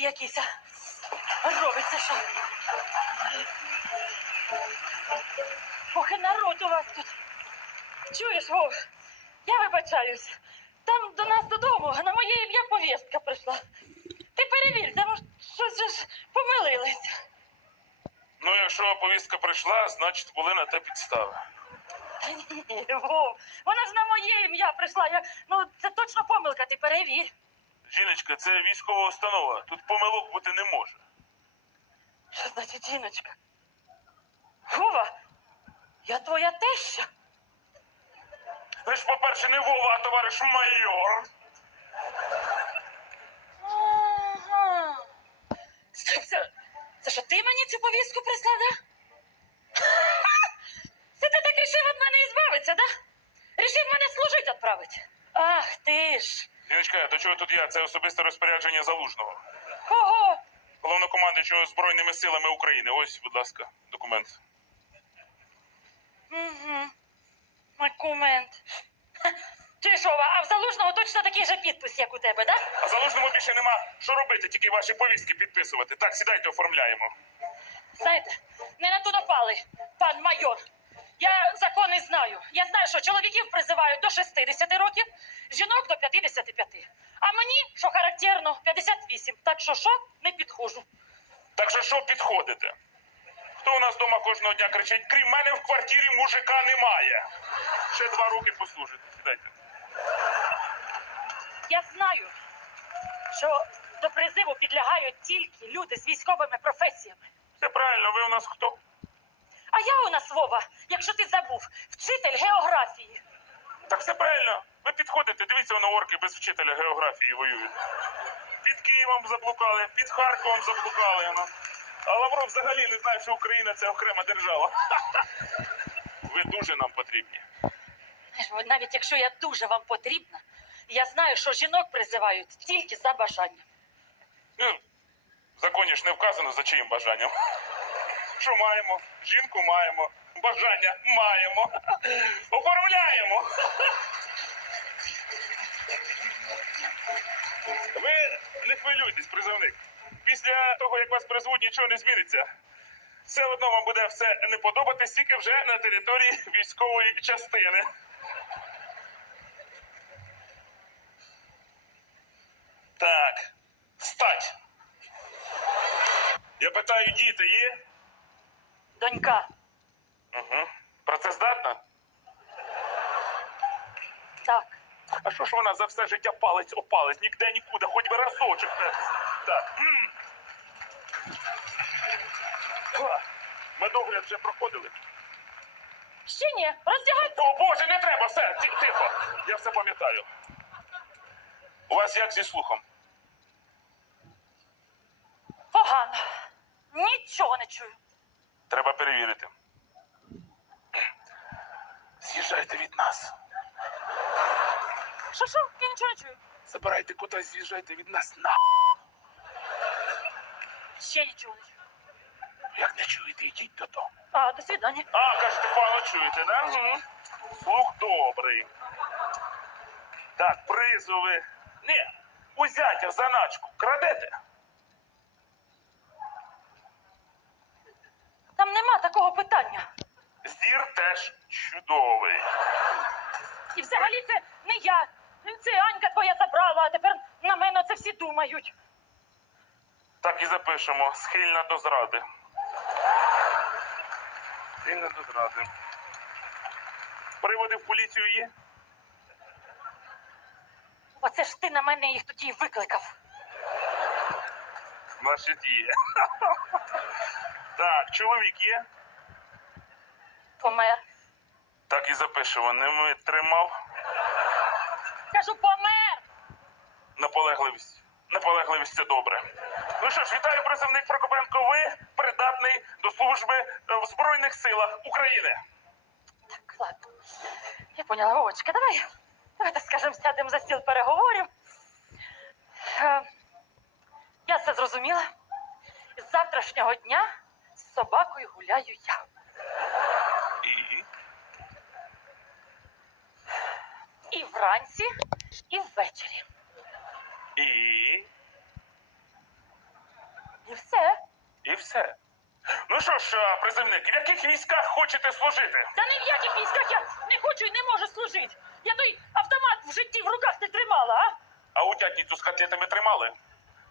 дивися. Робиться що. Ох, і народ у вас тут. Чуєш, Вов? Я вибачаюсь. Там до нас додому на моє ім'я повістка прийшла. Ти перевір, там щось же ж помилилися. Ну, якщо повістка прийшла, значить були на те підстави. Та ні, Вов, вона ж на моє ім'я прийшла. Я, ну, це точно помилка, ти перевір. Жіночка, це військова установа. Тут помилок бути не може. Що значить жіночка? Вова, я твоя теща. Ви ж, по-перше, не Вова, а товариш майор. Ага. Це, це що ти мені цю повістку прислав, да? Це ти так рішив від мене ізбавитися, да? Рішив мене служити відправити. Ах ти ж. Жіночка, до чого тут я? Це особисте розпорядження залужного. Кого? Головнокомандуючого Збройними силами України. Ось, будь ласка, документ. Угу. Документ. Ти що, а в залужного точно такий же підпис, як у тебе, да? А залужному більше нема що робити, тільки ваші повістки підписувати. Так, сідайте, оформляємо. Знаєте, не на ту напали, пан майор. Я закони знаю. Я знаю, що чоловіків призивають до 60 років, жінок до 55. А мені, що характерно, 58. Так що що, не підходжу. Так що що підходите? Хто у нас вдома кожного дня кричить, крім мене в квартирі мужика немає. Ще два роки послужите. Сідайте. Я знаю, що до призиву підлягають тільки люди з військовими професіями. Все правильно, ви у нас хто? А я у нас Вова, якщо ти забув, вчитель географії. Так все правильно. Ви підходите, дивіться, воно орки без вчителя географії воюють. Під Києвом заблукали, під Харковом заблукали. Ну. А Лавров взагалі не знає, що Україна це окрема держава. Ви дуже нам потрібні. Знаєш, Навіть якщо я дуже вам потрібна, я знаю, що жінок призивають тільки за бажанням. Ну, в законі ж не вказано за чиїм бажанням. Що маємо? Жінку маємо. Бажання маємо. Оформляємо. Ви не хвилюйтесь, призовник. Після того, як вас призвуть, нічого не зміниться. Все одно вам буде все не подобатись, тільки вже на території військової частини. Так, стать. Я питаю, діти є? Донька, Угу. Працездатна? так. А що ж вона за все життя палець о палець, ніде нікуди, хоч би разочок. Так. м. Ха. Медогляд вже проходили. Ще ні, роздягайся. О Боже, не треба, все, тихо. Я все пам'ятаю. У вас як зі слухом? Погано. Нічого не чую. Треба перевірити. З'їжджайте від нас. Що що? Я нічого не чую. Забирайте кота, з'їжджайте від нас на. Ще нічого не чую. Як не чуєте, йдіть додому. А, до свидання. А, кажете, погано чуєте, да? Угу. Слух добрий. Так, призови. Ні, узяття в заначку. Крадете? Там нема такого питання. Зір теж чудовий. І взагалі це не я. Це Анька твоя забрала, а тепер на мене це всі думають. Так і запишемо. Схильна до зради. Схильна до зради. Приводи в поліцію є? Оце ж ти на мене їх тоді й викликав. Значить є. Так, чоловік є? Помер. Так і запишемо. Не витримав. Кажу, помер. Наполегливість. Наполегливість це добре. Ну що ж, вітаю, призовник Прокопенко. Ви придатний до служби е, в Збройних силах України. Так, ладно. Я поняла, Вовочка, давай. Давайте скажемо, сядемо за стіл переговорів. Е, я все зрозуміла. З завтрашнього дня собакою гуляю я. І І вранці, і ввечері. і І все. І все. Ну що ж, а, призивник, в яких військах хочете служити? Та ні в яких військах я не хочу і не можу служити. Я той автомат в житті в руках не тримала, а? А утятницю з котлетами тримали?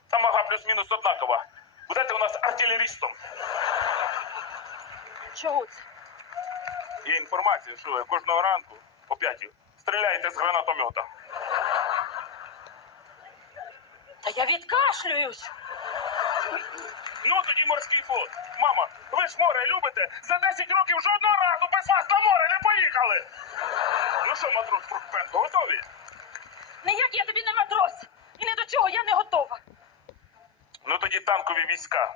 Там ага плюс-мінус однакова. Будете у нас артилерістом. Чого це? Є інформація, що кожного ранку о п'ятій стріляєте з гранатомета. Та я відкашлююсь. Ну тоді морський флот. Мама, ви ж море любите? За 10 років жодного разу без вас на море не поїхали. Ну що, матрос Прокопенко, готові? Ніяк я тобі не матрос. І не до чого я не готова. Ну тоді танкові війська.